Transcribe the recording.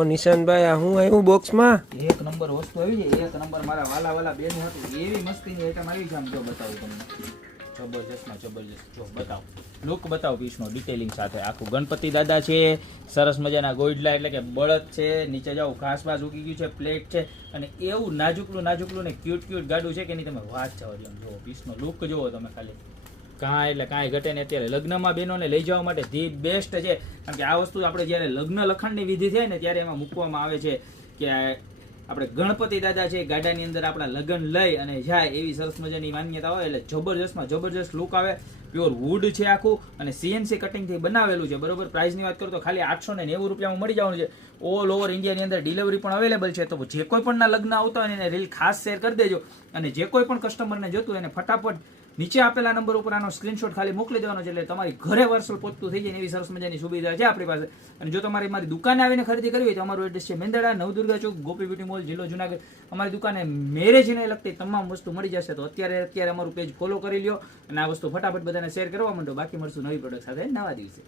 નિશાનભાઈ આ હું આવ્યું બોક્સમાં એક નંબર વસ્તુ આવી છે, એક નંબર મારા વાલા વાલા બેન હતું એવી મસ્તીની આઈટમ આવી છે. આમ જો બતાવું તમને, જબરજસ્તમાં જબરજસ્ત. જો બતાવો, લુક બતાવો પીસનો ડિટેલિંગ સાથે. આખું ગણપતિ દાદા છે, સરસ મજાના ગોઈડલા એટલે કે બળદ છે, નીચે જાવ ઘાસ બાસ ઉગી ગયું છે, પ્લેટ છે, અને એવું નાજુકલું નાજુકલું ને ક્યુટ ક્યુટ ગાડું છે કે એની તમે વાત જવા દો. જો પીસનો લુક જુઓ તમે ખાલી, કાંઈ એટલે કાંઈ ઘટે ને. અત્યારે લગ્નમાં બહેનોને લઈ જવા માટે ધી બેસ્ટ છે, કારણ કે આ વસ્તુ આપણે જ્યારે લગ્ન લખણની વિધિ થાય ને ત્યારે એમાં મૂકવામાં આવે છે કે આપણે ગણપતિ દાદા છે ગાડાની અંદર આપણા લગ્ન લઈ અને જાય એવી સરસ મજાની માન્યતા હોય. એટલે જબરજસ્તમાં જબરજસ્ત લુક આવે. પ્યોર વુડ છે આખું અને સીએનસી કટિંગથી બનાવેલું છે. બરોબર, પ્રાઇસની વાત કરું તો ખાલી 890 રૂપિયામાં મળી જવાનું છે. ઓલ ઓવર ઇન્ડિયાની અંદર ડિલિવરી પણ અવેલેબલ છે. તો જે કોઈ પણના લગ્ન આવતા હોય એને રીલ ખાસ શેર કરી દેજો, અને જે કોઈ પણ કસ્ટમરને જોતું એને ફટાફટ નીચે આપેલા નંબર ઉપર આનો સ્ક્રીનશોટ ખાલી મોકલી દેવાનો છે, એટલે તમારી ઘરે પાર્સલ પહોંચતું થઈ જાય એવી સરસ મજાની સુવિધા છે આપણી પાસે. અને જો તમારે મારી દુકાને આવીને ખરીદી કરવી હોય તો અમારું એડ્રેસ છે મેંદરડા, નવદુર્ગા ચોક, ગોપી બ્યુટી મોલ, જિલ્લો જુનાગઢ. અમારી દુકાને મેરેજને લગતી તમામ વસ્તુ મળી જશે. તો અત્યારે અમારું પેજ ફોલો કરી લ્યો અને આ વસ્તુ ફટાફટ બધાને શેર કરવા માંડો. બાકી મળશું નવી પ્રોડક્ટ સાથે નવા દિવસે.